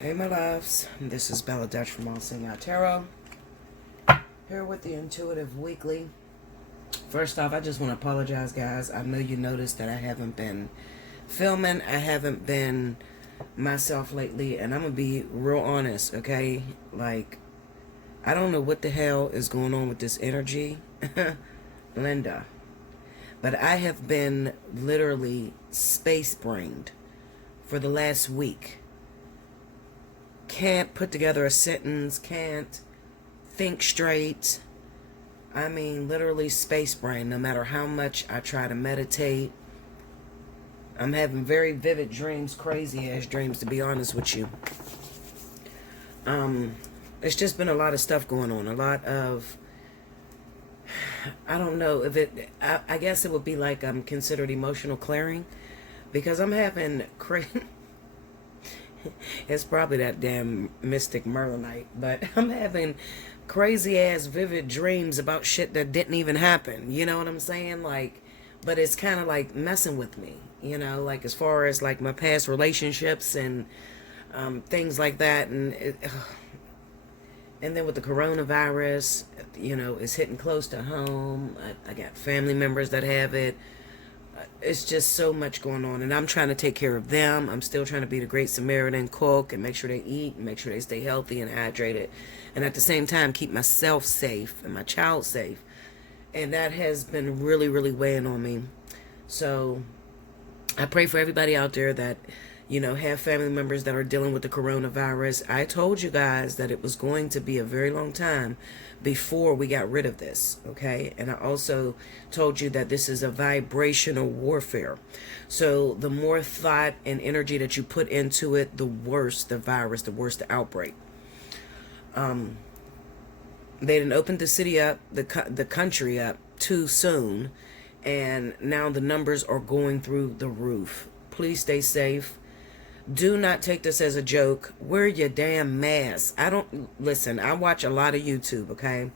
Hey my loves, this is Bella Dutch from Allseeingeyetarot, here with the Intuitive Weekly. First off, I just want to apologize, guys. I know you noticed that I haven't been filming. I haven't been myself lately, and I'm going to be real honest, okay? Like, I don't know what the hell is going on with this energy, Linda. But I have been literally space-brained for the last week. Can't put together a sentence, can't think straight. I mean, literally space brain. No matter how much I try to meditate, I'm having very vivid dreams, crazy ass dreams, to be honest with you. It's just been a lot of stuff going on. A lot of, I don't know if it, I guess it would be like I'm considered emotional clearing, because I'm having crazy. It's probably that damn mystic Merlinite, but I'm having crazy ass vivid dreams about shit that didn't even happen. You know what I'm saying? Like, but it's kind of like messing with me, you know, like as far as like my past relationships and things like that. And then with the coronavirus, you know, it's hitting close to home. I got family members that have it. It's just so much going on, and I'm trying to take care of them. I'm still trying to be the great Samaritan, cook and make sure they eat and make sure they stay healthy and hydrated, and at the same time keep myself safe and my child safe. And that has been really, really weighing on me. So I pray for everybody out there that, you know, have family members that are dealing with the coronavirus. I told you guys that it was going to be a very long time before we got rid of this, okay? And I also told you that this is a vibrational warfare. So the more thought and energy that you put into it, the worse the virus, the worse the outbreak. They didn't open the city up, the country up too soon, and now the numbers are going through the roof. Please stay safe. Do not take this as a joke. Wear your damn mask. Listen, I watch a lot of YouTube, okay?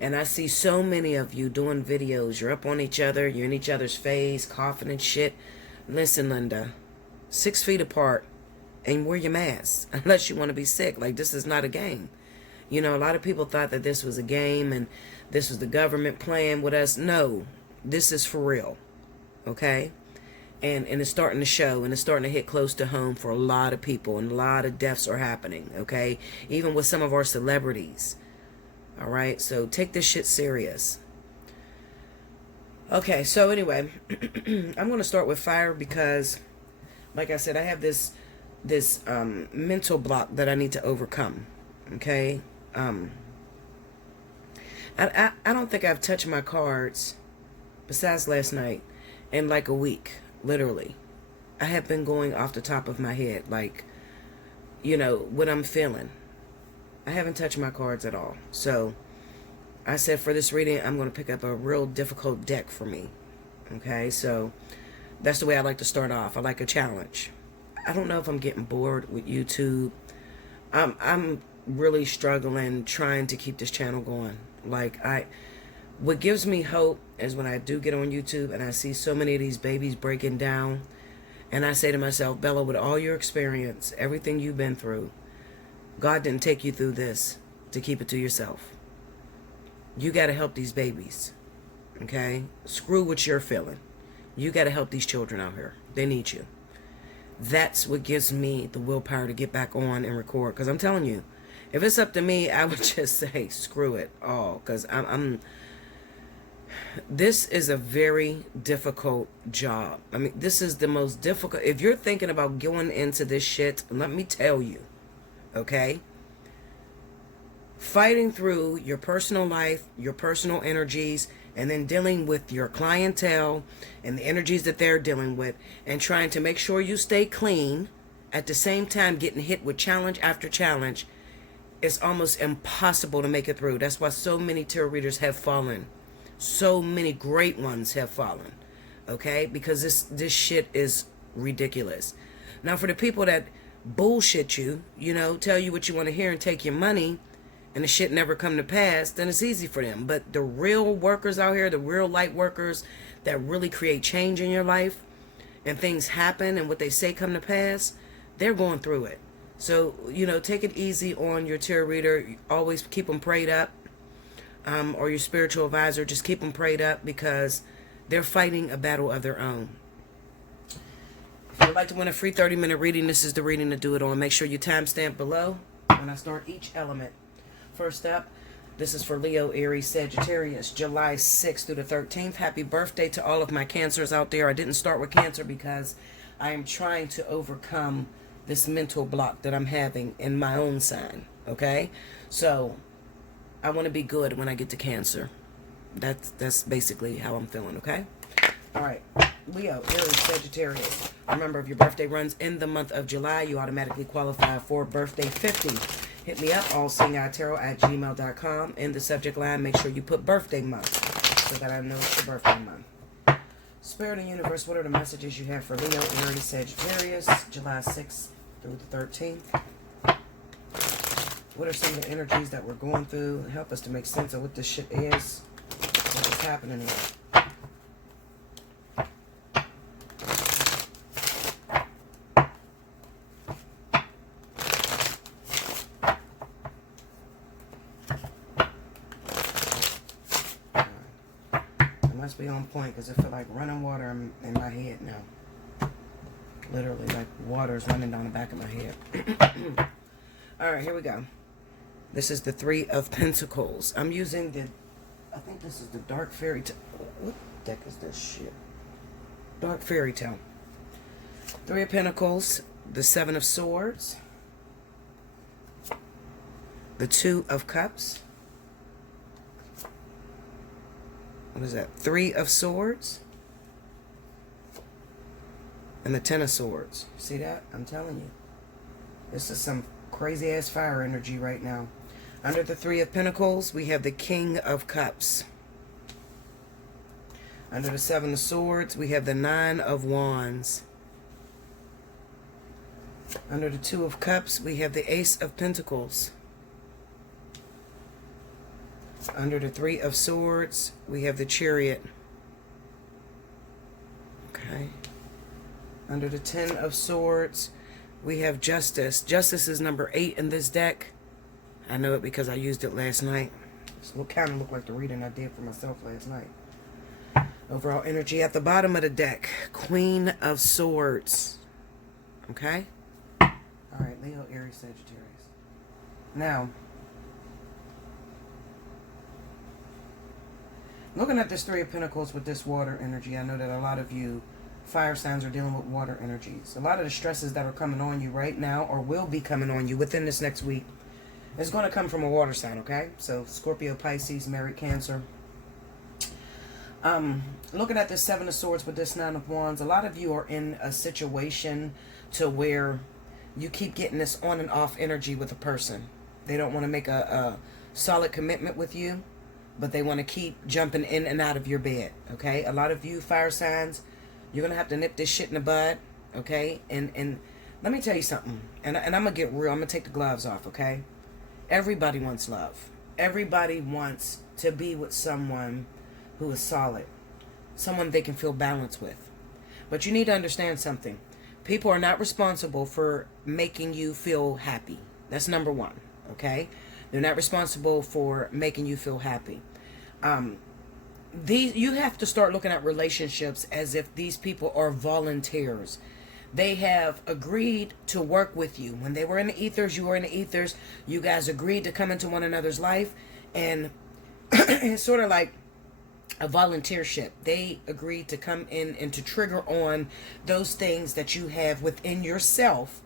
And I see so many of you doing videos. You're up on each other. You're in each other's face, coughing and shit. Listen, Linda, 6 feet apart and wear your mask. Unless you want to be sick. Like, this is not a game. You know, a lot of people thought that this was a game and this was the government playing with us. No, this is for real, okay? And it's starting to show, and it's starting to hit close to home for a lot of people, and a lot of deaths are happening, okay? Even with some of our celebrities, all right? So take this shit serious. Okay, so anyway, I'm going to start with fire because, like I said, I have this mental block that I need to overcome, okay? I don't think I've touched my cards, besides last night, in like a week. Literally, I have been going off the top of my head, like, you know, what I'm feeling. I haven't touched my cards at all. So I said for this reading, I'm going to pick up a real difficult deck for me. Okay, so that's the way I like to start off. I like a challenge. I don't know if I'm getting bored with YouTube. I'm really struggling trying to keep this channel going. Like, what gives me hope is when I do get on YouTube and I see so many of these babies breaking down, and I say to myself, Bella, with all your experience, everything you've been through, God didn't take you through this to keep it to yourself. You got to help these babies, okay? Screw what you're feeling. You got to help these children out here. They need you. That's what gives me the willpower to get back on and record, because I'm telling you, if it's up to me, I would just say screw it all, because this is a very difficult job. I mean, this is the most difficult. If you're thinking about going into this shit, let me tell you, okay? Fighting through your personal life, your personal energies, and then dealing with your clientele and the energies that they're dealing with, and trying to make sure you stay clean, at the same time getting hit with challenge after challenge, it's almost impossible to make it through. That's why so many tarot readers have fallen. So many great ones have fallen, okay? Because this shit is ridiculous. Now, for the people that bullshit you, you know, tell you what you want to hear and take your money, and the shit never come to pass, then it's easy for them. But the real workers out here, the real light workers that really create change in your life, and things happen and what they say come to pass, they're going through it. So, take it easy on your tarot reader. Always keep them prayed up, or your spiritual advisor. Just keep them prayed up because they're fighting a battle of their own. If you'd like to win a free 30-minute reading, this is the reading to do it on. Make sure you timestamp below when I start each element. First up, this is for Leo, Aries, Sagittarius, July 6th through the 13th. Happy birthday to all of my Cancers out there. I didn't start with Cancer because I am trying to overcome this mental block that I'm having in my own sign, okay? So, I want to be good when I get to Cancer. That's basically how I'm feeling, okay? All right, Leo, Aries, Sagittarius. Remember, if your birthday runs in the month of July, you automatically qualify for birthday 50. Hit me up, allseeingeyetarot@gmail.com. In the subject line, make sure you put birthday month so that I know it's your birthday month. Spirit and Universe, what are the messages you have for Leo, Aries, Sagittarius, July 6th through the 13th? What are some of the energies that we're going through? Help us to make sense of what this shit is. What is happening here? Must be on point because I feel like running water in my head now. Literally, like water is running down the back of my head. All right, here we go. This is the Three of Pentacles. I'm using I think this is the Dark Fairy Tale. What the heck is this shit? Dark Fairy Tale. Three of Pentacles, the Seven of Swords, the Two of Cups. What is that? Three of Swords. And the Ten of Swords. See that? I'm telling you. This is some crazy ass fire energy right now. Under the Three of Pentacles, we have the King of Cups. Under the Seven of Swords, we have the Nine of Wands. Under the Two of Cups, we have the Ace of Pentacles. Under the Three of Swords, we have the Chariot. Okay. Under the Ten of Swords, we have Justice. Justice is number 8 in this deck. I know it because I used it last night. This kind of looked like the reading I did for myself last night. Overall energy at the bottom of the deck. Queen of Swords. Okay? Alright, Leo, Aries, Sagittarius. Now, looking at this Three of Pentacles with this water energy, I know that a lot of you fire signs are dealing with water energies. A lot of the stresses that are coming on you right now or will be coming on you within this next week is going to come from a water sign, okay? So Scorpio, Pisces, married, Cancer. Looking at this Seven of Swords with this Nine of Wands, a lot of you are in a situation to where you keep getting this on and off energy with a person. They don't want to make a solid commitment with you, but they want to keep jumping in and out of your bed, okay? A lot of you fire signs, you're going to have to nip this shit in the bud, okay? And let me tell you something, and I'm going to get real. I'm going to take the gloves off, okay? Everybody wants love. Everybody wants to be with someone who is solid, someone they can feel balanced with. But you need to understand something. People are not responsible for making you feel happy. That's number one, okay? They're not responsible for making you feel happy. You have to start looking at relationships as if these people are volunteers. They have agreed to work with you. When they were in the ethers, you were in the ethers. You guys agreed to come into one another's life. And it's sort of like a volunteership. They agreed to come in and to trigger on those things that you have within yourself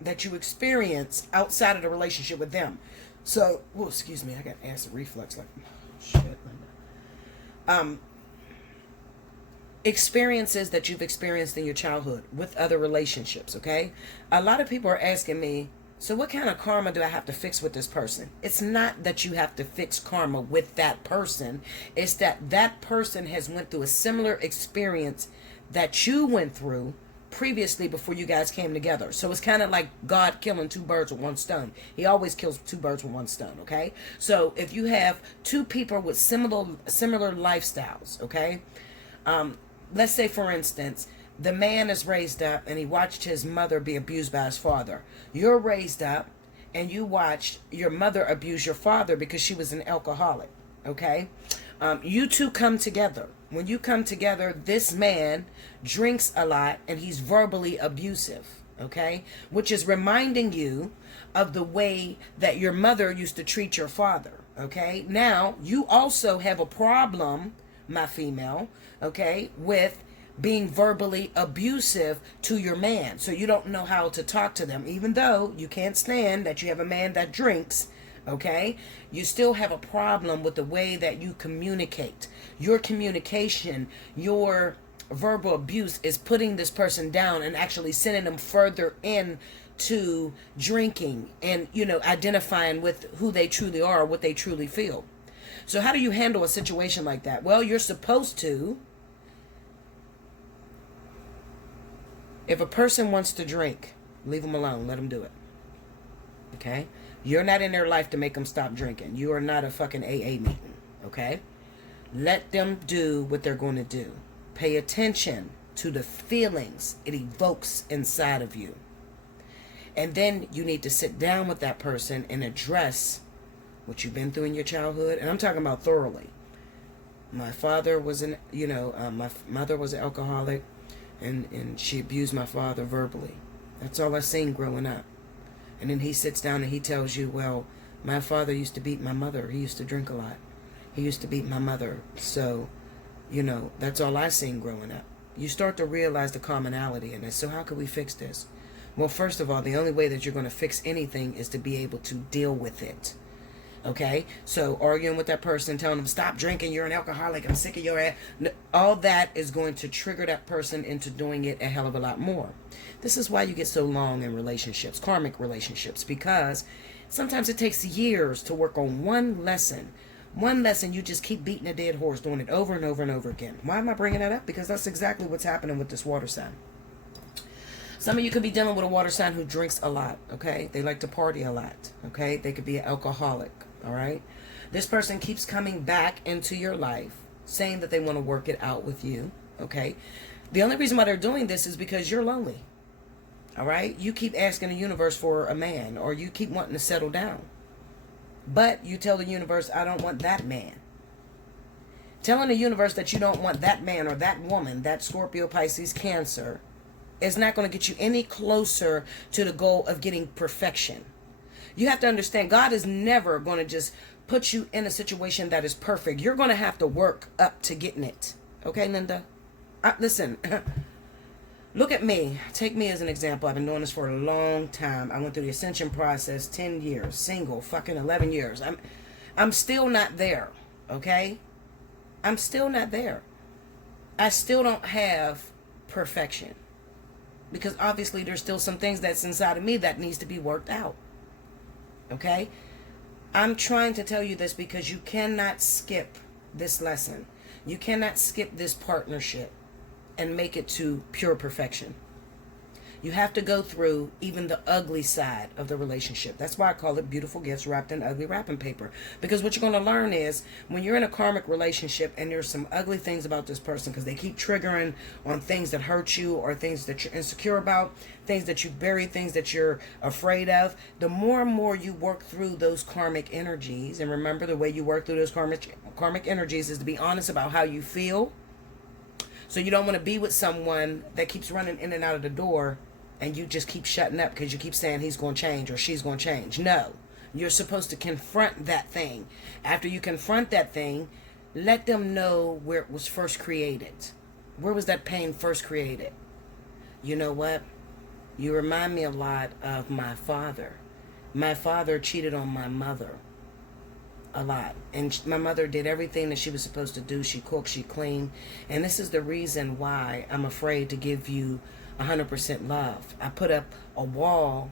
that you experience outside of the relationship with them. So, oh, excuse me, I got acid reflux. Like, shit, Linda. Experiences that you've experienced in your childhood with other relationships, okay? A lot of people are asking me, so what kind of karma do I have to fix with this person? It's not that you have to fix karma with that person. It's that that person has went through a similar experience that you went through previously before you guys came together. So it's kind of like God killing two birds with one stone. He always kills two birds with one stone, okay? So if you have two people with similar lifestyles, okay? Let's say, for instance, The man is raised up and he watched his mother be abused by his father. You're raised up and you watched your mother abuse your father because she was an alcoholic. Okay? You two come together. When you come together, this man drinks a lot and he's verbally abusive. Okay? Which is reminding you of the way that your mother used to treat your father. Okay? Now, you also have a problem, my female, okay, with being verbally abusive to your man. So you don't know how to talk to them. Even though you can't stand that you have a man that drinks, okay, you still have a problem with the way that you communicate. Your communication, your verbal abuse is putting this person down and actually sending them further in to drinking and, identifying with who they truly are, what they truly feel. So how do you handle a situation like that? Well, you're supposed to, if a person wants to drink, leave them alone. Let them do it. Okay? You're not in their life to make them stop drinking. You are not a fucking AA meeting. Okay? Let them do what they're going to do. Pay attention to the feelings it evokes inside of you. And then you need to sit down with that person and address what you've been through in your childhood. And I'm talking about thoroughly. My father was my mother was an alcoholic. And she abused my father verbally. That's all I seen growing up. And then he sits down and he tells you, well, my father used to beat my mother. He used to drink a lot. He used to beat my mother. So, that's all I seen growing up. You start to realize the commonality in this. So how can we fix this? Well, first of all, the only way that you're going to fix anything is to be able to deal with it. Okay, so arguing with that person, telling them, stop drinking, you're an alcoholic, I'm sick of your ass. All that is going to trigger that person into doing it a hell of a lot more. This is why you get so long in relationships, karmic relationships, because sometimes it takes years to work on one lesson. One lesson, you just keep beating a dead horse, doing it over and over and over again. Why am I bringing that up? Because that's exactly what's happening with this water sign. Some of you could be dealing with a water sign who drinks a lot, okay? They like to party a lot, okay? They could be an alcoholic. All right. This person keeps coming back into your life saying that they want to work it out with you. Okay. The only reason why they're doing this is because you're lonely. All right. You keep asking the universe for a man, or you keep wanting to settle down. But you tell the universe, I don't want that man. Telling the universe that you don't want that man or that woman, that Scorpio, Pisces, Cancer, is not going to get you any closer to the goal of getting perfection. You have to understand, God is never going to just put you in a situation that is perfect. You're going to have to work up to getting it. Okay, Linda? Listen, look at me. Take me as an example. I've been doing this for a long time. I went through the ascension process, 10 years, single, fucking 11 years. I'm still not there, okay? I'm still not there. I still don't have perfection. Because obviously there's still some things that's inside of me that needs to be worked out. Okay? I'm trying to tell you this because you cannot skip this lesson. You cannot skip this partnership and make it to pure perfection. You have to go through even the ugly side of the relationship. That's why I call it beautiful gifts wrapped in ugly wrapping paper. Because what you're going to learn is when you're in a karmic relationship and there's some ugly things about this person because they keep triggering on things that hurt you or things that you're insecure about, things that you bury, things that you're afraid of, the more and more you work through those karmic energies, and remember the way you work through those karmic energies is to be honest about how you feel. So you don't want to be with someone that keeps running in and out of the door and you just keep shutting up because you keep saying he's going to change or she's going to change. No. You're supposed to confront that thing. After you confront that thing, let them know where it was first created. Where was that pain first created? You know what? You remind me a lot of my father. My father cheated on my mother a lot. And my mother did everything that she was supposed to do. She cooked, she cleaned. And this is the reason why I'm afraid to give you 100% love. I put up a wall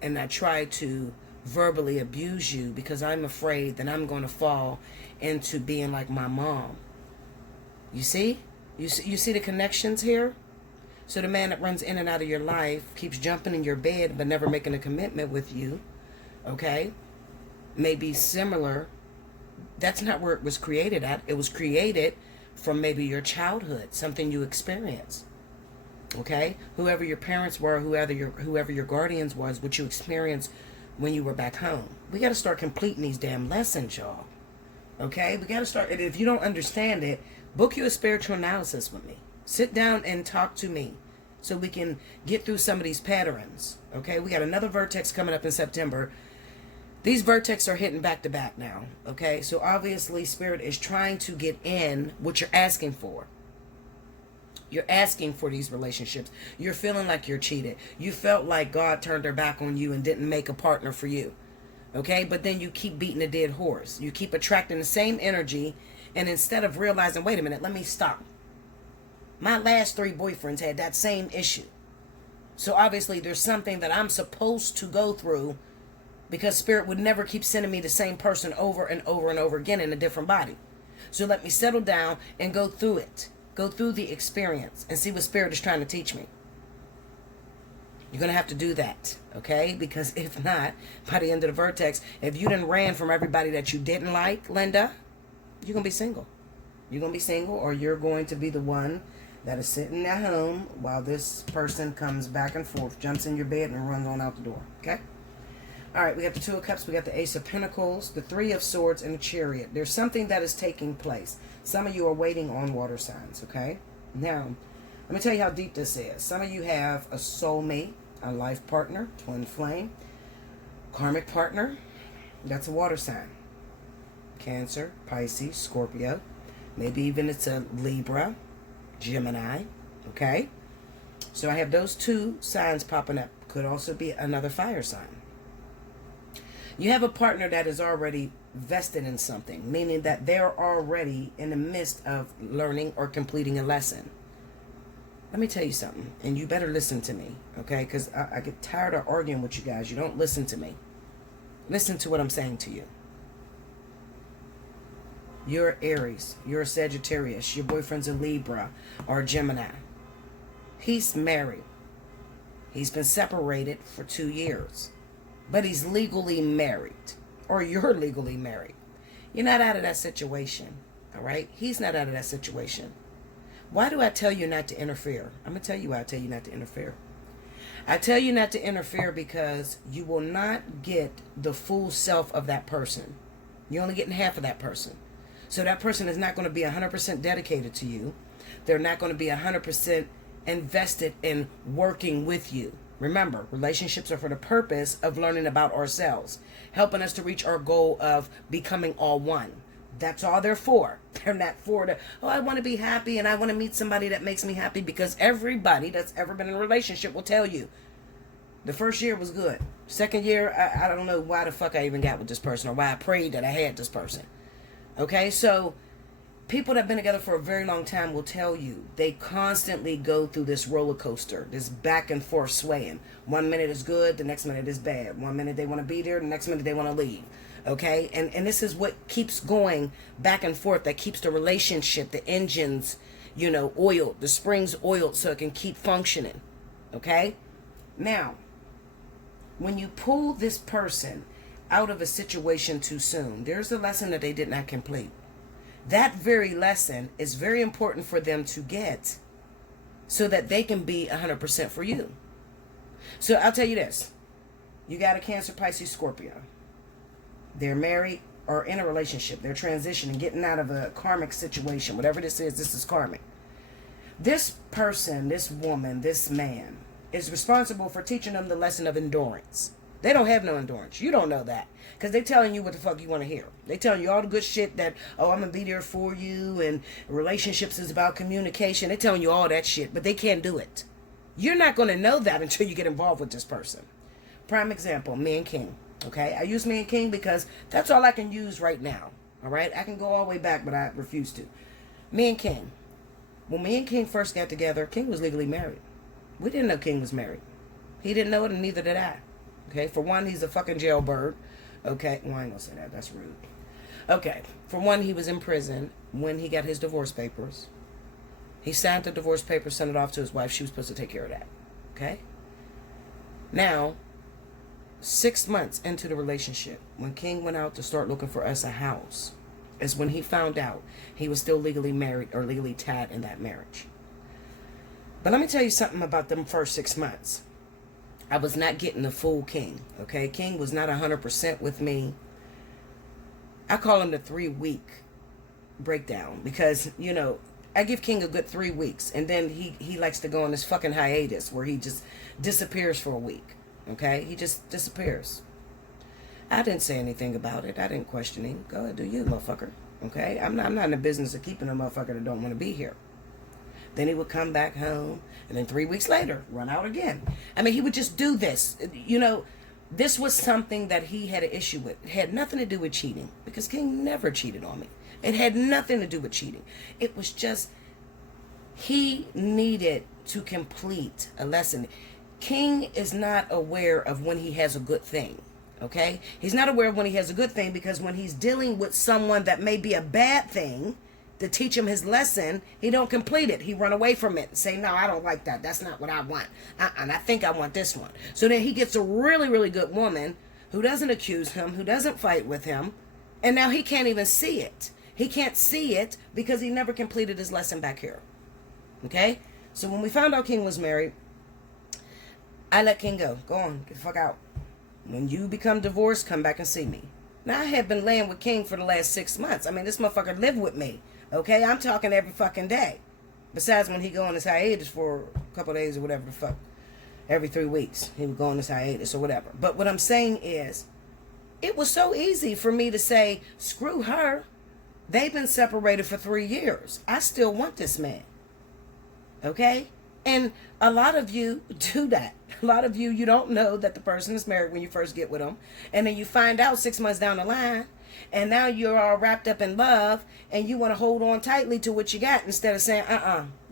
and I try to verbally abuse you because I'm afraid that I'm going to fall into being like my mom. You see? You see the connections here? So the man that runs in and out of your life keeps jumping in your bed but never making a commitment with you, okay? May be similar. That's not where it was created at. It was created from maybe your childhood, something you experienced. Okay? Whoever your parents were, whoever your guardians was, what you experienced when you were back home. We got to start completing these damn lessons, y'all. Okay? We got to start. And if you don't understand it, book you a spiritual analysis with me. Sit down and talk to me so we can get through some of these patterns. Okay? We got another vertex coming up in September. These vertex are hitting back to back now. Okay? So obviously Spirit is trying to get in what you're asking for. You're asking for these relationships. You're feeling like you're cheated. You felt like God turned their back on you and didn't make a partner for you. Okay? But then you keep beating a dead horse. You keep attracting the same energy. And instead of realizing, wait a minute, let me stop. My last 3 boyfriends had that same issue. So obviously there's something that I'm supposed to go through, because Spirit would never keep sending me the same person over and over and over again in a different body. So let me settle down and go through it. Go through the experience and see what Spirit is trying to teach me. You're going to have to do that, okay? Because if not, by the end of the vertex, if you done ran from everybody that you didn't like, Linda, you're going to be single. You're going to be single, or you're going to be the one that is sitting at home while this person comes back and forth, jumps in your bed and runs on out the door, okay? All right, we got the 2 of Cups, we got the Ace of Pentacles, the 3 of Swords, and the Chariot. There's something that is taking place. Some of you are waiting on water signs, okay? Now, let me tell you how deep this is. Some of you have a soulmate, a life partner, twin flame, karmic partner. That's a water sign. Cancer, Pisces, Scorpio. Maybe even it's a Libra, Gemini, okay? So I have those 2 signs popping up. Could also be another fire sign. You have a partner that is already vested in something, meaning that they're already in the midst of learning or completing a lesson. Let me tell you something, and you better listen to me, okay? Because I get tired of arguing with you guys. You don't listen to me. Listen to what I'm saying to you. You're Aries. You're a Sagittarius. Your boyfriend's a Libra or a Gemini. He's married. He's been separated for 2 years. But he's legally married. Or you're legally married. You're not out of that situation. All right? He's not out of that situation. Why do I tell you not to interfere? I'm going to tell you why I tell you not to interfere. I tell you not to interfere because you will not get the full self of that person. You're only getting half of that person. So that person is not going to be 100% dedicated to you. They're not going to be 100% invested in working with you. Remember, relationships are for the purpose of learning about ourselves, helping us to reach our goal of becoming all one. That's all they're for. They're not for the, oh, I want to be happy and I want to meet somebody that makes me happy, because everybody that's ever been in a relationship will tell you the first year was good. Second year, I don't know why the fuck I even got with this person, or why I prayed that I had this person. Okay, so people that have been together for a very long time will tell you they constantly go through this roller coaster, this back and forth swaying. 1 minute is good, the next minute is bad. 1 minute they want to be there, the next minute they want to leave. Okay, and this is what keeps going back and forth, that keeps the relationship, the engines, oiled, the springs oiled so it can keep functioning. Okay, now, when you pull this person out of a situation too soon, there's a lesson that they did not complete. That very lesson is very important for them to get so that they can be 100% for you. So I'll tell you this. You got a Cancer, Pisces, Scorpio. They're married or in a relationship. They're transitioning, getting out of a karmic situation. Whatever this is karmic. This person, this woman, this man is responsible for teaching them the lesson of endurance. They don't have no endurance. You don't know that. Because they're telling you what the fuck you want to hear. They're telling you all the good shit that, oh, I'm going to be there for you, and relationships is about communication. They're telling you all that shit, but they can't do it. You're not going to know that until you get involved with this person. Prime example, me and King. Okay? I use me and King because that's all I can use right now. All right? I can go all the way back, but I refuse to. Me and King. When me and King first got together, King was legally married. We didn't know King was married. He didn't know it, and neither did I. Okay, for one, he's a fucking jailbird. Okay, well, I ain't gonna say that. That's rude. Okay, for one, he was in prison when he got his divorce papers. He signed the divorce papers, sent it off to his wife. She was supposed to take care of that. Okay? Now, 6 months into the relationship, when King went out to start looking for us a house, is when he found out he was still legally married or legally tied in that marriage. But let me tell you something about them first 6 months. I was not getting the full King, okay? King was not 100% with me. I call him the 3-week breakdown because, you know, I give King a good 3 weeks, and then he likes to go on this fucking hiatus where he just disappears for a week, okay? He just disappears. I didn't say anything about it. I didn't question him. Go ahead, do you, motherfucker, okay? I'm not in the business of keeping a motherfucker that don't want to be here. Then he would come back home, and then 3 weeks later, run out again. I mean, he would just do this. You know, this was something that he had an issue with. It had nothing to do with cheating, because King never cheated on me. It had nothing to do with cheating. It was just, he needed to complete a lesson. King is not aware of when he has a good thing, okay? He's not aware of when he has a good thing, because when he's dealing with someone that may be a bad thing, to teach him his lesson, he don't complete it. He run away from it and say, no, I don't like that. That's not what I want. And I think I want this one. So then he gets a really, really good woman who doesn't accuse him, who doesn't fight with him. And now he can't even see it. He can't see it because he never completed his lesson back here. Okay? So when we found out King was married, I let King go. Go on. Get the fuck out. When you become divorced, come back and see me. Now, I have been laying with King for the last 6 months. I mean, this motherfucker lived with me. Okay, I'm talking every fucking day. Besides when he go on his hiatus for a couple of days or whatever the fuck. Every 3 weeks, he would go on his hiatus or whatever. But what I'm saying is, it was so easy for me to say, screw her. They've been separated for 3 years. I still want this man. Okay? And a lot of you do that. A lot of you, you don't know that the person is married when you first get with them. And then you find out 6 months down the line. And now you're all wrapped up in love. And you want to hold on tightly to what you got. Instead of saying,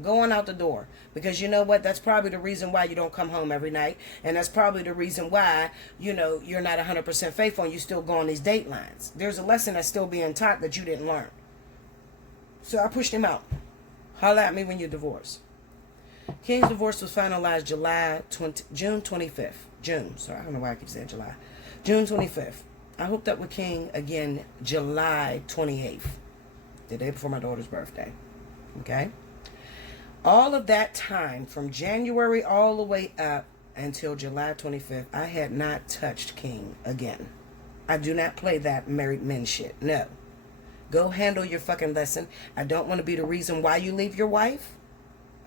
go on out the door. Because you know what? That's probably the reason why you don't come home every night. And that's probably the reason why, you know, you're not 100% faithful. And you still go on these date lines. There's a lesson that's still being taught that you didn't learn. So I pushed him out. Holler at me when you're divorced. King's divorce was finalized June 25th. I don't know why I keep saying July. June 25th. I hooked up with King again July 28th. The day before my daughter's birthday. Okay? All of that time, from January all the way up until July 25th, I had not touched King again. I do not play that married men shit. No. Go handle your fucking lesson. I don't want to be the reason why you leave your wife.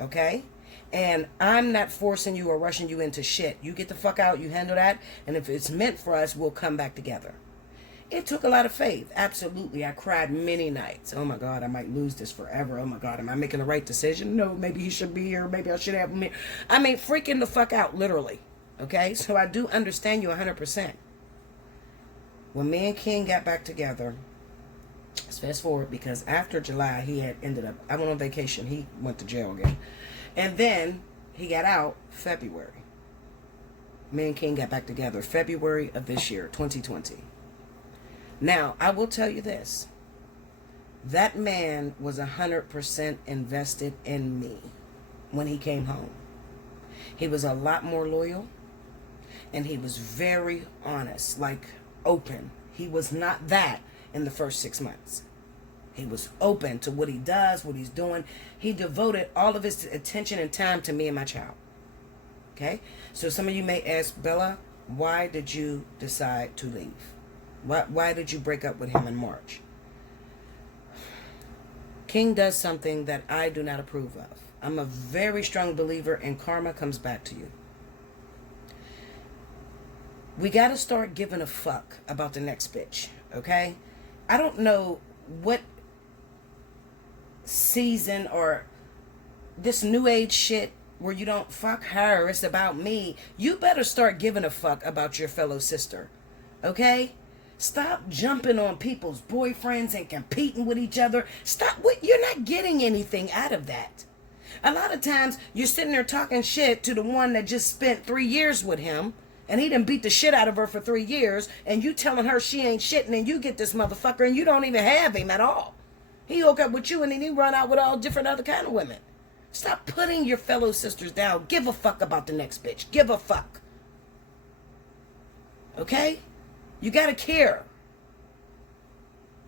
Okay? And I'm not forcing you or rushing you into shit. You get the fuck out, you handle that, and if it's meant for us, we'll come back together. It took a lot of faith. Absolutely. I cried many nights. Oh my God, I might lose this forever. Oh my God, am I making the right decision? No, maybe he should be here. Maybe I should have him here. I mean, freaking the fuck out, literally. Okay? So I do understand you 100%. When me and King got back together, let's fast forward, because after July, he had ended up, I went on vacation. He went to jail again. And then he got out February. Me and King got back together February of this year, 2020. Now, I will tell you this. That man was 100% invested in me when he came home. He was a lot more loyal. And he was very honest, like open. He was not that in the first 6 months. He was open to what he does, what he's doing. He devoted all of his attention and time to me and my child. Okay? So some of you may ask, Bella, why did you decide to leave? Why did you break up with him in March? King does something that I do not approve of. I'm a very strong believer in karma comes back to you. We got to start giving a fuck about the next bitch. Okay? I don't know what season or this new age shit where you don't fuck her, it's about me. You better start giving a fuck about your fellow sister. Okay? Stop jumping on people's boyfriends and competing with each other. Stop. You're not getting anything out of that. A lot of times you're sitting there talking shit to the one that just spent 3 years with him, and he done beat the shit out of her for 3 years, and you telling her she ain't shit, and then you get this motherfucker and you don't even have him at all. He hook up with you and then he run out with all different other kind of women. Stop putting your fellow sisters down. Give a fuck about the next bitch. Give a fuck. Okay? You gotta care.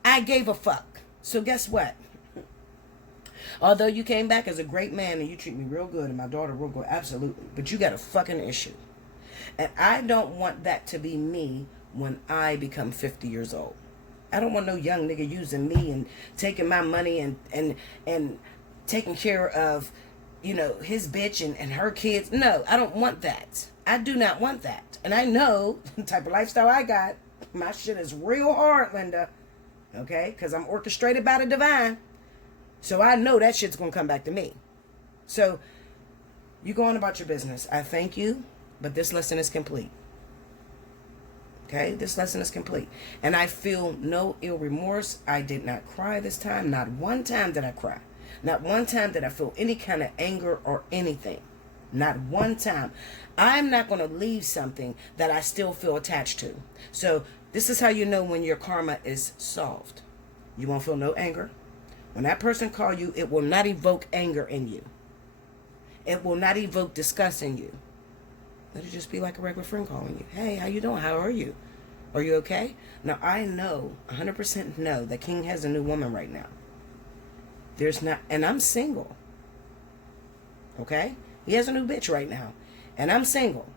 I gave a fuck. So guess what? Although you came back as a great man and you treat me real good and my daughter real good, absolutely. But you got a fucking issue. And I don't want that to be me when I become 50 years old. I don't want no young nigga using me and taking my money and taking care of, his bitch and her kids. No, I don't want that. I do not want that. And I know the type of lifestyle I got. My shit is real hard, Linda. Okay? Because I'm orchestrated by the divine. So I know that shit's going to come back to me. So you go on about your business. I thank you, but this lesson is complete. Okay? This lesson is complete. And I feel no ill remorse. I did not cry this time. Not one time did I cry. Not one time did I feel any kind of anger or anything. Not one time. I'm not going to leave something that I still feel attached to. So this is how you know when your karma is solved. You won't feel no anger. When that person calls you, it will not evoke anger in you. It will not evoke disgust in you. Let it just be like a regular friend calling you. Hey, how you doing? How are you? Are you okay? Now, I know, 100% know that King has a new woman right now. There's not, and I'm single. Okay? He has a new bitch right now. And I'm single.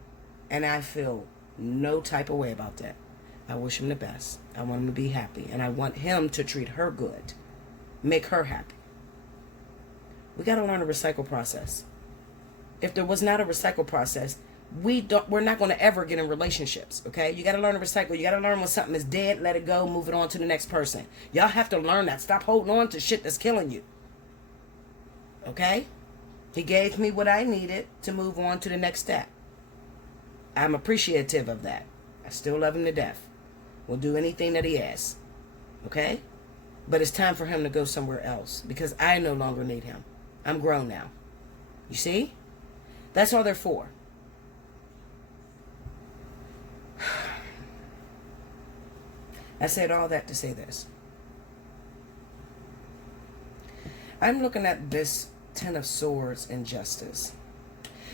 And I feel no type of way about that. I wish him the best. I want him to be happy. And I want him to treat her good. Make her happy. We got to learn a recycle process. If there was not a recycle process, we're not going to ever get in relationships. Okay? You got to learn to recycle. You got to learn when something is dead, let it go, move it on to the next person. Y'all have to learn that. Stop holding on to shit that's killing you. Okay? He gave me what I needed to move on to the next step. I'm appreciative of that. I still love him to death. Will do anything that he asks. Okay? But it's time for him to go somewhere else because I no longer need him. I'm grown now. You see? That's all they're for. I said all that to say this. I'm looking at this Ten of Swords and Justice.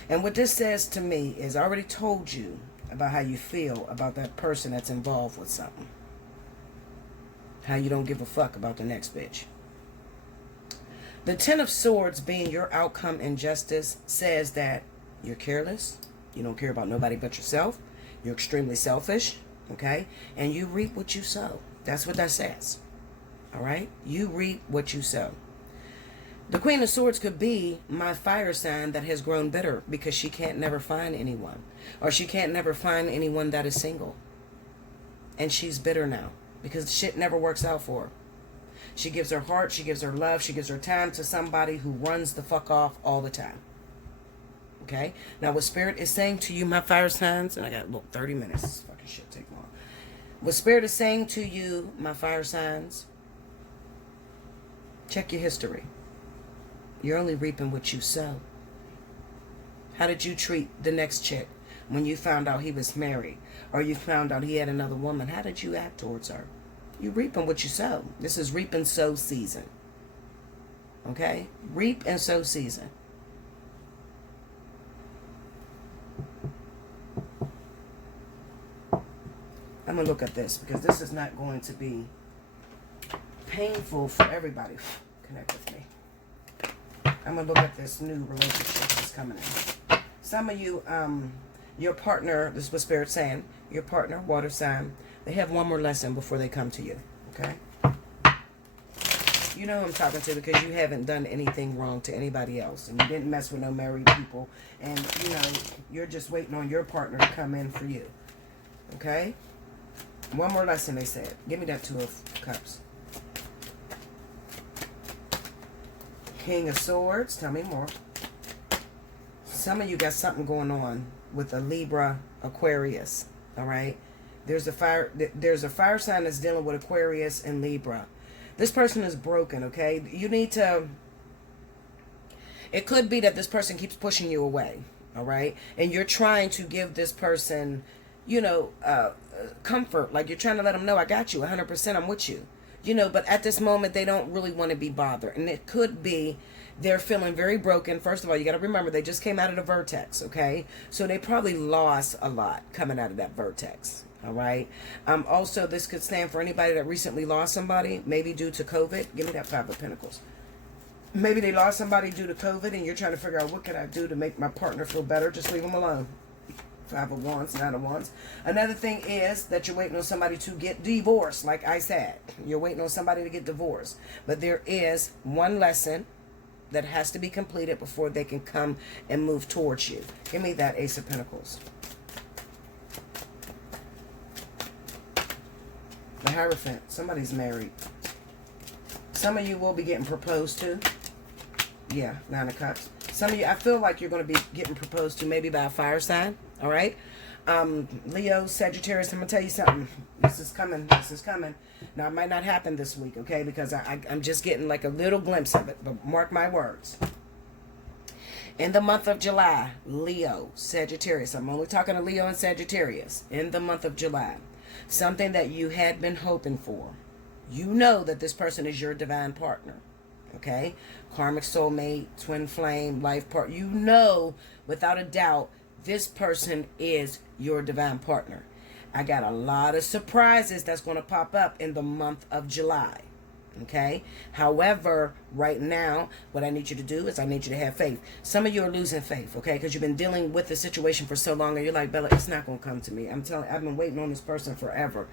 And what this says to me is I already told you about how you feel about that person that's involved with something. How you don't give a fuck about the next bitch. The Ten of Swords being your outcome in justice says that you're careless. You don't care about nobody but yourself. You're extremely selfish. Okay? And you reap what you sow. That's what that says. Alright? You reap what you sow. The Queen of Swords could be my fire sign that has grown bitter because she can't never find anyone. Or she can't never find anyone that is single. And she's bitter now because shit never works out for her. She gives her heart, she gives her love, she gives her time to somebody who runs the fuck off all the time. Okay? Now what Spirit is saying to you, my fire signs, and I got, 30 minutes. This fucking shit take long. What Spirit is saying to you, my fire signs, check your history. You're only reaping what you sow. How did you treat the next chick when you found out he was married? Or you found out he had another woman? How did you act towards her? You're reaping what you sow. This is reap and sow season. Okay? Reap and sow season. I'm going to look at this because this is not going to be painful for everybody. Connect with me. I'm going to look at this new relationship that's coming in. Some of you, your partner, this is what Spirit's saying, your partner, water sign, they have one more lesson before they come to you. Okay? You know who I'm talking to because you haven't done anything wrong to anybody else. And you didn't mess with no married people. And, you're just waiting on your partner to come in for you. Okay? One more lesson, they said. Give me that Two of Cups. King of Swords. Tell me more. Some of you got something going on with a Libra, Aquarius. All right? There's a fire sign that's dealing with Aquarius and Libra. This person is broken, okay? You need to... It could be that this person keeps pushing you away, all right? And you're trying to give this person, comfort. Like you're trying to let them know, I got you, 100%, I'm with you. But at this moment, they don't really want to be bothered. And it could be they're feeling very broken. First of all, you got to remember, they just came out of the vertex, okay? So they probably lost a lot coming out of that vertex, all right? Also, this could stand for anybody that recently lost somebody, maybe due to COVID. Give me that Five of Pentacles. Maybe they lost somebody due to COVID and you're trying to figure out what can I do to make my partner feel better. Just leave them alone. 5 of Wands, 9 of Wands. Another thing is that you're waiting on somebody to get divorced, like I said. You're waiting on somebody to get divorced. But there is one lesson that has to be completed before they can come and move towards you. Give me that Ace of Pentacles. The Hierophant. Somebody's married. Some of you will be getting proposed to. Yeah, 9 of Cups. Some of you, I feel like you're going to be getting proposed to maybe by a fire sign. All right? Leo, Sagittarius, I'm going to tell you something. This is coming. This is coming. Now, it might not happen this week, okay? Because I'm just getting like a little glimpse of it. But mark my words. In the month of July, Leo, Sagittarius. I'm only talking to Leo and Sagittarius. In the month of July. Something that you had been hoping for. You know that this person is your divine partner. Okay? Karmic soulmate, twin flame, life partner. You know, without a doubt, this person is your divine partner. I got a lot of surprises that's going to pop up in the month of July. Okay? However, right now, what I need you to do is I need you to have faith. Some of you are losing faith, okay? Because you've been dealing with the situation for so long and you're like, Bella, it's not going to come to me. I'm telling you, I've been waiting on this person forever.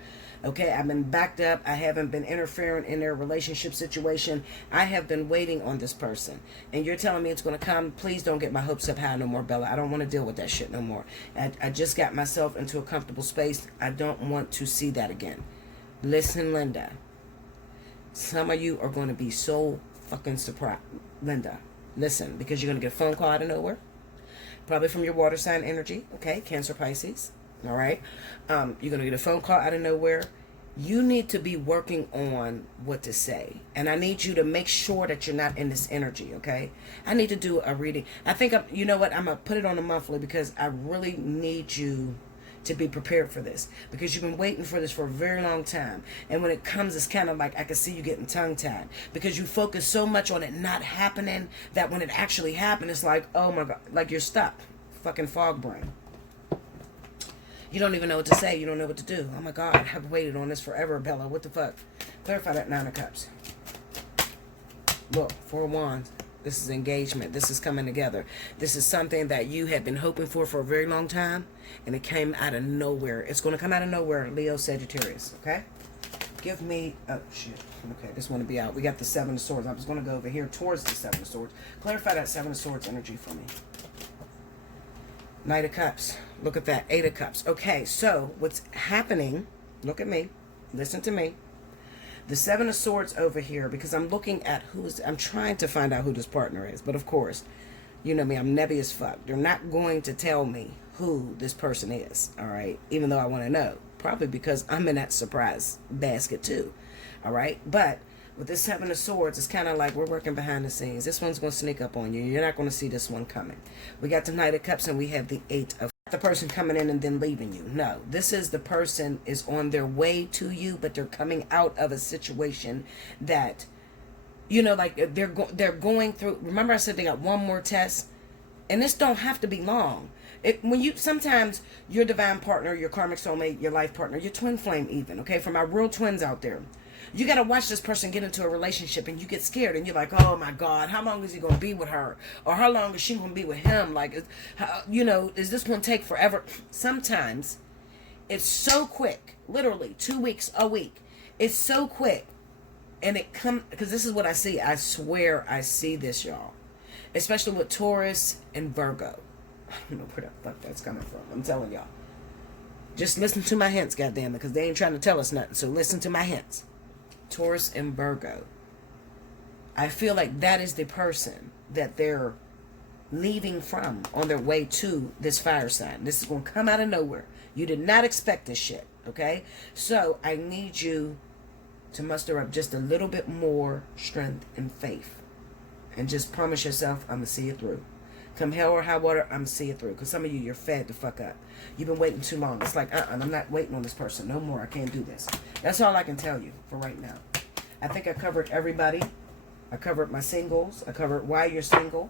Okay, I've been backed up. I haven't been interfering in their relationship situation. I have been waiting on this person. And you're telling me it's going to come. Please don't get my hopes up high no more, Bella. I don't want to deal with that shit no more. I just got myself into a comfortable space. I don't want to see that again. Listen, Linda. Some of you are going to be so fucking surprised. Linda, listen, because you're going to get a phone call out of nowhere. Probably from your water sign energy. Okay, Cancer, Pisces. All right. You're going to get a phone call out of nowhere. You need to be working on what to say. And I need you to make sure that you're not in this energy, okay? I need to do a reading. I think, you know what? I'm going to put it on a monthly because I really need you to be prepared for this. Because you've been waiting for this for a very long time. And when it comes, it's kind of like I can see you getting tongue-tied. Because you focus so much on it not happening that when it actually happens, it's like, oh my God, like you're stuck. Fucking fog brain. You don't even know what to say. You don't know what to do. Oh my God, I've waited on this forever, Bella. What the fuck? Clarify that 9 of Cups. Look, 4 of Wands. This is engagement. This is coming together. This is something that you have been hoping for a very long time. And it came out of nowhere. It's going to come out of nowhere, Leo, Sagittarius. Okay? Give me... Oh, shit. Okay, this one to be out. We got the 7 of Swords. I was going to go over here towards the 7 of Swords. Clarify that 7 of Swords energy for me. Knight of Cups. Look at that. 8 of Cups. Okay, so what's happening, look at me, listen to me. The 7 of Swords over here, because I'm looking at I'm trying to find out who this partner is. But of course, you know me, I'm nebby as fuck. They're not going to tell me who this person is, all right? Even though I want to know. Probably because I'm in that surprise basket too, all right? But with this 7 of Swords, it's kind of like we're working behind the scenes. This one's going to sneak up on you. You're not going to see this one coming. We got the Knight of Cups and we have the 8 of the person coming in and then leaving you. No, this is the person is on their way to you, but they're coming out of a situation that, you know, like they're going through. Remember I said they got one more test? And this don't have to be long. Sometimes your divine partner, your karmic soulmate, your life partner, your twin flame even, okay? For my real twins out there. You got to watch this person get into a relationship and you get scared and you're like, oh my God, how long is he going to be with her? Or how long is she going to be with him? Like, you know, is this going to take forever? Sometimes it's so quick, literally 2 weeks, a week. It's so quick. And it comes, because this is what I see. I swear I see this, y'all. Especially with Taurus and Virgo. I don't know where the fuck that's coming from. I'm telling y'all. Just listen to my hints, goddammit, because they ain't trying to tell us nothing. So listen to my hints. Taurus and Virgo. I feel like that is the person that they're leaving from on their way to this fire sign. This is going to come out of nowhere. You did not expect this shit, okay? So I need you to muster up just a little bit more strength and faith. And just promise yourself, I'm going to see it through. Come hell or high water, I'm going to see it through. Because some of you, you're fed the fuck up. You've been waiting too long. It's like, I'm not waiting on this person. No more. I can't do this. That's all I can tell you for right now. I think I covered everybody. I covered my singles. I covered why you're single.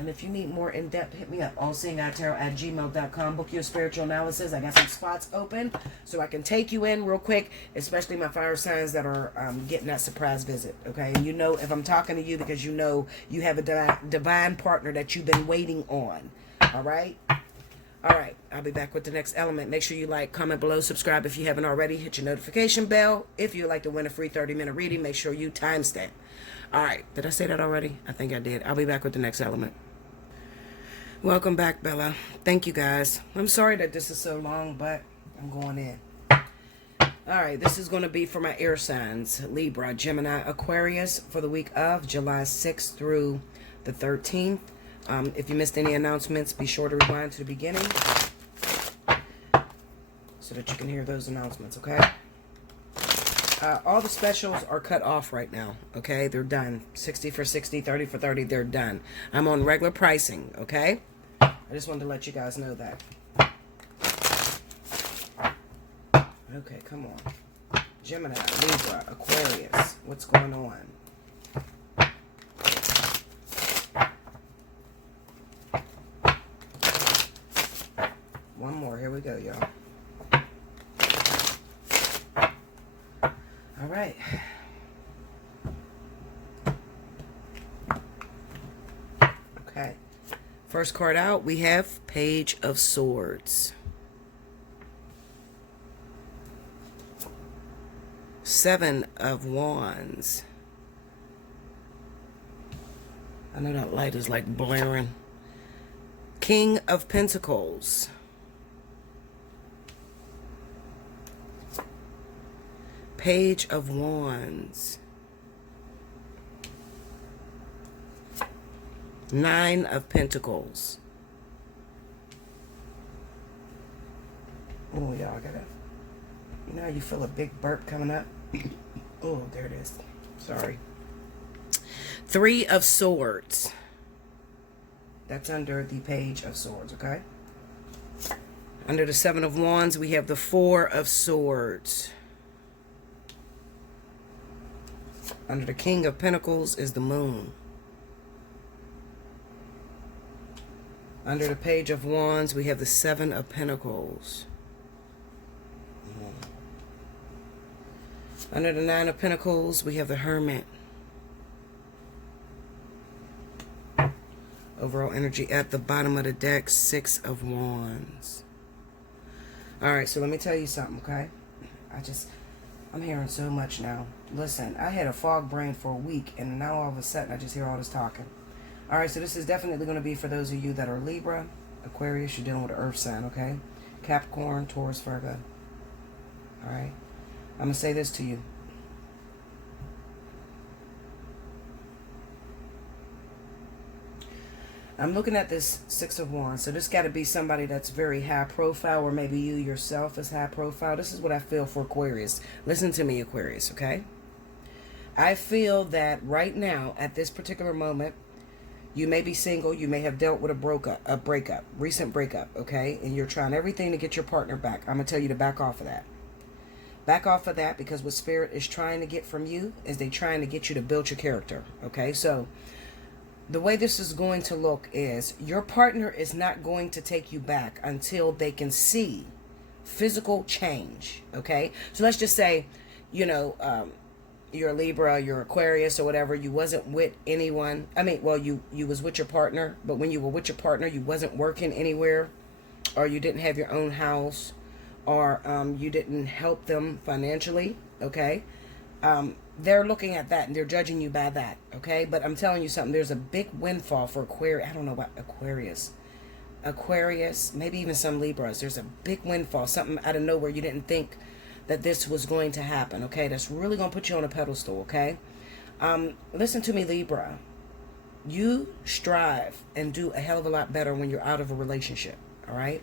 And if you need more in-depth, hit me up. Allseeingeyetarot@gmail.com. Book your spiritual analysis. I got some spots open so I can take you in real quick, especially my fire signs that are getting that surprise visit. Okay? And you know if I'm talking to you because you know you have a divine partner that you've been waiting on. All right? All right. I'll be back with the next element. Make sure you like, comment below, subscribe if you haven't already. Hit your notification bell. If you'd like to win a free 30-minute reading, make sure you timestamp. All right. Did I say that already? I think I did. I'll be back with the next element. Welcome back, Bella. Thank you, guys. I'm sorry that this is so long, but I'm going in. All right, this is going to be for my air signs, Libra, Gemini, Aquarius, for the week of July 6th through the 13th. If you missed any announcements, be sure to rewind to the beginning so that you can hear those announcements, okay? All the specials are cut off right now, okay? They're done. 60 for 60, 30 for 30, they're done. I'm on regular pricing, okay? I just wanted to let you guys know that. Okay, come on. Gemini, Libra, Aquarius, what's going on? One more, here we go, y'all. All right. Okay. First card out, we have Page of Swords. 7 of Wands. I know that light is like blaring. King of Pentacles. Page of Wands. 9 of Pentacles. Oh, y'all gotta, you know how you feel a big burp coming up? Oh, there it is. Sorry. 3 of Swords. That's under the Page of Swords, okay? Under the 7 of Wands, we have the 4 of Swords. Under the King of Pentacles is the Moon. Under the Page of Wands, we have the 7 of Pentacles. Under the 9 of Pentacles, we have the Hermit. Overall energy at the bottom of the deck, 6 of Wands. All right, so let me tell you something, okay? I'm hearing so much now. Listen, I had a fog brain for a week, and now all of a sudden I just hear all this talking. All right, so this is definitely going to be for those of you that are Libra, Aquarius, you're dealing with an earth sign, okay? Capricorn, Taurus, Virgo. All right? I'm going to say this to you. I'm looking at this 6 of Wands, so this got to be somebody that's very high profile, or maybe you yourself is high profile. This is what I feel for Aquarius. Listen to me, Aquarius, okay? I feel that right now, at this particular moment, you may be single, you may have dealt with a recent breakup, okay? And you're trying everything to get your partner back. I'm going to tell you to back off of that. Back off of that, because what Spirit is trying to get from you is they trying to get you to build your character, okay? So the way this is going to look is your partner is not going to take you back until they can see physical change, okay? So let's just say, you know, you're a Libra, you're Aquarius or whatever, you wasn't with anyone. I mean, well, you was with your partner, but when you were with your partner, you wasn't working anywhere, or you didn't have your own house, or you didn't help them financially, okay? They're looking at that and they're judging you by that, okay? But I'm telling you something, there's a big windfall for Aquarius. I don't know about Aquarius. Aquarius, maybe even some Libras. There's a big windfall, something out of nowhere you didn't think that this was going to happen, okay? That's really going to put you on a pedestal, okay? Listen to me, Libra. You strive and do a hell of a lot better when you're out of a relationship, all right?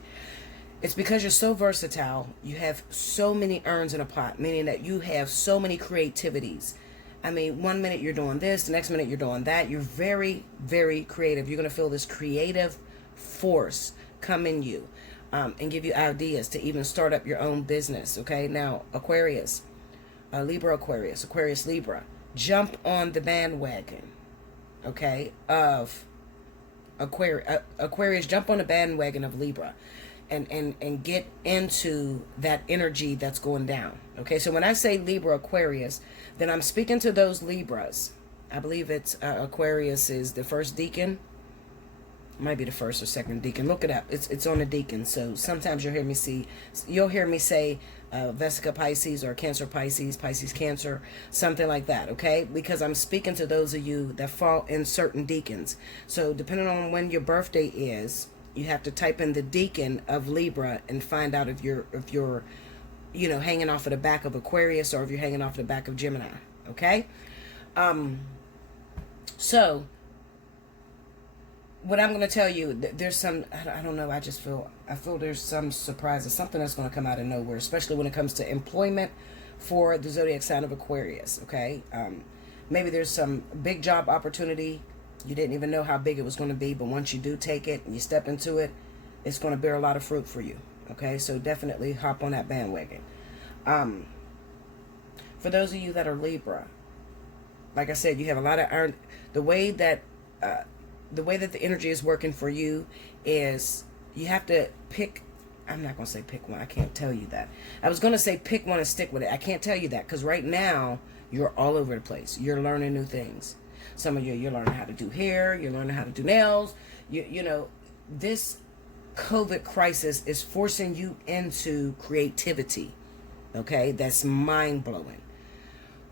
It's because you're so versatile. You have so many urns in a pot, meaning that you have so many creativities. I mean, one minute you're doing this, the next minute you're doing that. You're very, very creative. You're going to feel this creative force come in you and give you ideas to even start up your own business, okay? Now, Aquarius, Libra, Aquarius, Aquarius, Libra, jump on the bandwagon, okay, of Aquarius, jump on the bandwagon of Libra and get into that energy that's going down. Okay, so when I say Libra Aquarius, then I'm speaking to those Libras. I believe it's Aquarius is the first deacon. Might be the first or second deacon. Look it up. It's on the deacon. So sometimes you'll hear me say Vesica Pisces or Cancer Pisces, Pisces Cancer, something like that. Okay, because I'm speaking to those of you that fall in certain deacons. So depending on when your birthday is, you have to type in the deacon of Libra and find out if you're hanging off of the back of Aquarius or if you're hanging off the back of Gemini. Okay, so what I'm going to tell you, there's some, I don't know, I feel there's some surprises, something that's going to come out of nowhere, especially when it comes to employment for the zodiac sign of Aquarius. Okay, maybe there's some big job opportunity. You didn't even know how big it was going to be, but once you do take it and you step into it, it's going to bear a lot of fruit for you. Okay, so definitely hop on that bandwagon. For those of you that are Libra, like I said, you have a lot of iron. The way that the energy is working for you is you have to pick. I'm not going to say pick one. I can't tell you that. I was going to say pick one and stick with it. I can't tell you that because right now you're all over the place. You're learning new things. Some of you're learning how to do hair. You're learning how to do nails. You know, this COVID crisis is forcing you into creativity. Okay, that's mind-blowing.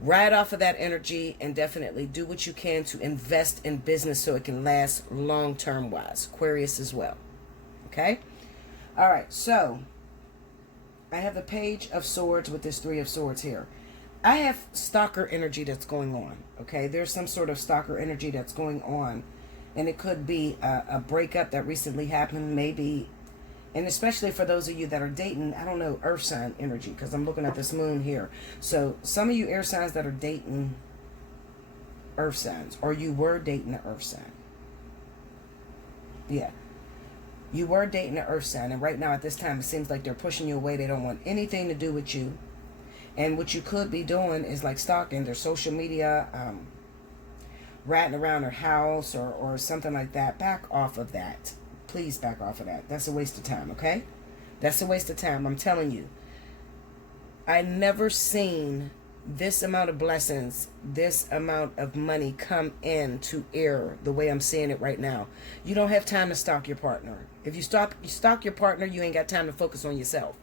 Ride off of that energy and definitely do what you can to invest in business so it can last long-term wise. Aquarius as well. Okay? All right, so I have the Page of Swords with this Three of Swords here. I have stalker energy that's going on. Okay, there's some sort of stalker energy that's going on. And it could be a breakup that recently happened, maybe. And especially for those of you that are dating, I don't know, earth sign energy, because I'm looking at this moon here. So some of you air signs that are dating earth signs, or you were dating an earth sign. Yeah. You were dating an earth sign, and right now at this time, it seems like they're pushing you away. They don't want anything to do with you. And what you could be doing is like stalking their social media, ratting around their house or something like that. Back off of that. Please back off of that. That's a waste of time, okay? That's a waste of time. I'm telling you. I never seen this amount of blessings, this amount of money come in to air the way I'm seeing it right now. You don't have time to stalk your partner. If you stalk your partner, you ain't got time to focus on yourself.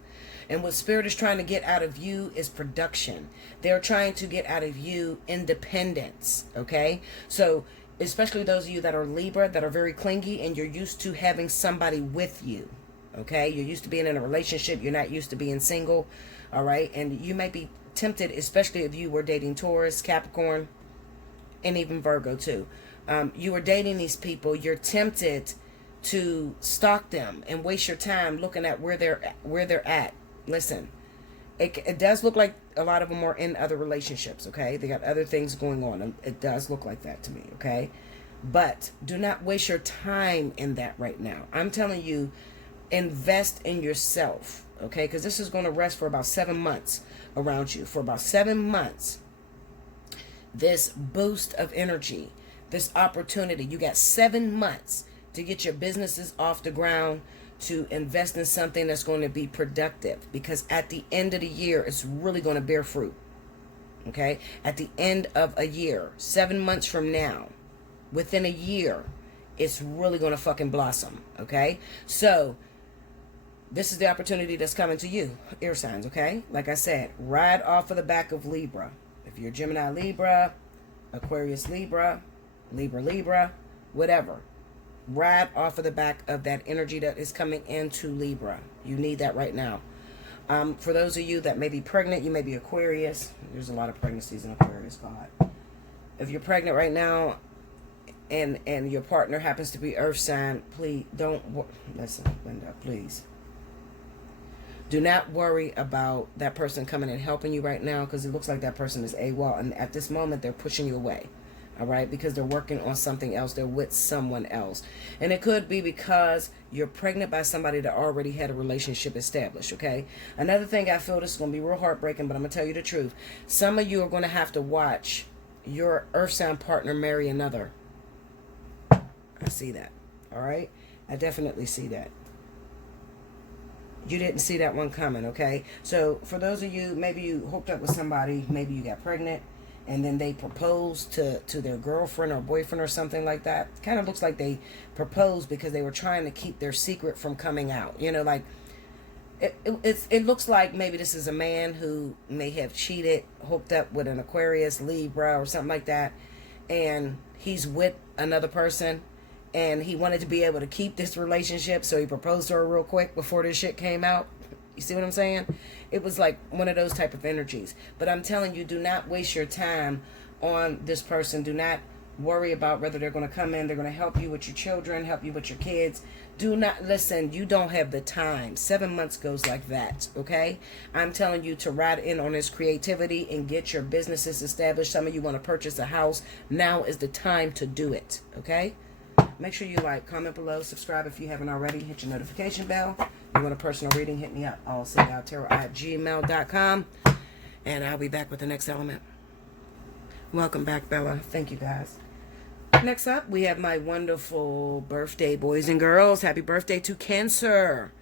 And what Spirit is trying to get out of you is production. They're trying to get out of you independence, okay? So, especially those of you that are Libra, that are very clingy, and you're used to having somebody with you, okay? You're used to being in a relationship. You're not used to being single, all right? And you might be tempted, especially if you were dating Taurus, Capricorn, and even Virgo too. You were dating these people. You're tempted to stalk them and waste your time looking at where they're at. Listen, it does look like a lot of them are in other relationships, okay? They got other things going on. It does look like that to me, okay? But do not waste your time in that right now. I'm telling you, invest in yourself, okay? Because this is going to rest for about 7 months around you. For about 7 months, this boost of energy, this opportunity, you got 7 months to get your businesses off the ground, to invest in something that's going to be productive, because at the end of the year, it's really going to bear fruit. Okay? At the end of a year, 7 months from now, within a year, it's really going to fucking blossom. Okay? So, this is the opportunity that's coming to you, air signs. Okay? Like I said, ride off of the back of Libra. If you're Gemini Libra, Aquarius Libra, Libra, whatever. Ride off of the back of that energy that is coming into Libra. You need that right now. For those of you that may be pregnant, you may be Aquarius. There's a lot of pregnancies in Aquarius, God. If you're pregnant right now and your partner happens to be earth sign, please don't, listen, Linda, please. Do not worry about that person coming and helping you right now, because it looks like that person is AWOL, and at this moment they're pushing you away. All right, because they're working on something else. They're with someone else. And it could be because you're pregnant by somebody that already had a relationship established, okay? Another thing I feel, this is going to be real heartbreaking, but I'm going to tell you the truth. Some of you are going to have to watch your earth sign partner marry another. I see that. All right? I definitely see that. You didn't see that one coming, okay? So for those of you, maybe you hooked up with somebody, maybe you got pregnant, and then they proposed to their girlfriend or boyfriend or something like that. Kind of looks like they proposed because they were trying to keep their secret from coming out. You know, like it looks like maybe this is a man who may have cheated, hooked up with an Aquarius, Libra, or something like that, and he's with another person, and he wanted to be able to keep this relationship, so he proposed to her real quick before this shit came out. You see what I'm saying? It was like one of those type of energies. But I'm telling you, do not waste your time on this person. Do not worry about whether they're going to come in. They're going to help you with your children, help you with your kids. Do not listen. You don't have the time. 7 months goes like that, okay? I'm telling you to ride in on this creativity and get your businesses established. Some of you want to purchase a house. Now is the time to do it, okay? Make sure you like, comment below, subscribe if you haven't already. Hit your notification bell. If you want a personal reading, hit me up. Allseeingeyetarot@gmail.com. And I'll be back with the next element. Welcome back, Bella. Thank you, guys. Next up, we have my wonderful birthday boys and girls. Happy birthday to Cancer.